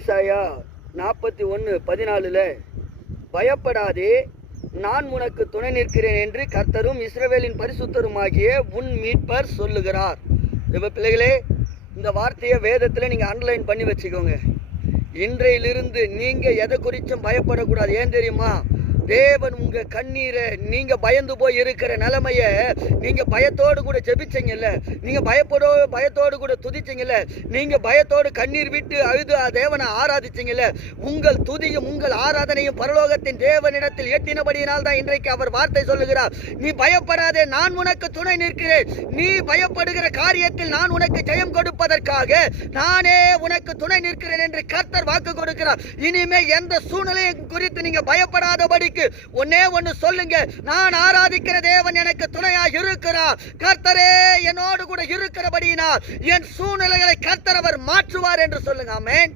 ஏசாயா 41:14 பயப்படாதே, நான் உனக்கு துணை நிற்கிறேன் என்று கர்த்தரும் இஸ்ரவேலின் பரிசுத்தருமாகிய உன் மீட்பர் சொல்லுகிறார். இப்ப பிள்ளைகளே, இந்த வார்த்தையை வேதத்தில் நீங்கள் அண்டர்லைன் பண்ணி வச்சுக்கோங்க. இன்றையிலிருந்து நீங்கள் எதை குறித்தும் பயப்படக்கூடாது. ஏன் தெரியுமா? தேவன் உங்க கண்ணீரை, நீங்க பயந்து போய் இருக்கிற நிலைமைய, நீங்க பயத்தோடு கூட ஜெபிச்சீங்கல்ல, நீங்க பயத்தோடு கூட துதிச்சீங்கல்ல, நீங்க பயத்தோடு கண்ணீர் விட்டு அழுது தேவனை ஆராதிச்சீங்கல்ல, உங்கள் துதியும் உங்கள் ஆராதனையும் பரலோகத்தின் தேவனிடத்தில் எட்டினபடியினால் தான் இன்றைக்கு அவர் வார்த்தை சொல்லுகிறார். நீ பயப்படாதே, நான் உனக்கு துணை நிற்கிறேன். நீ பயப்படுகிற காரியத்தில் நான் உனக்கு ஜெயம் கொடுப்பதற்காக நானே உனக்கு துணை நிற்கிறேன் என்று கர்த்தர் வாக்கு கொடுக்கிறார். இனிமே எந்த சூழ்நிலையும் குறித்து நீங்க பயப்படாதபடிக்கு ஒன்னே ஒன்னு சொல்லுங்க, நான் ஆராதிக்கிற தேவன் எனக்கு துணையா இருக்கிறார். கர்த்தரே என்னோடு கூட இருக்கிறபடியினால் என் சூழ்நிலைகளை கர்த்தர் அவர் மாற்றுவார் என்று சொல்லுங்க. ஆமென்.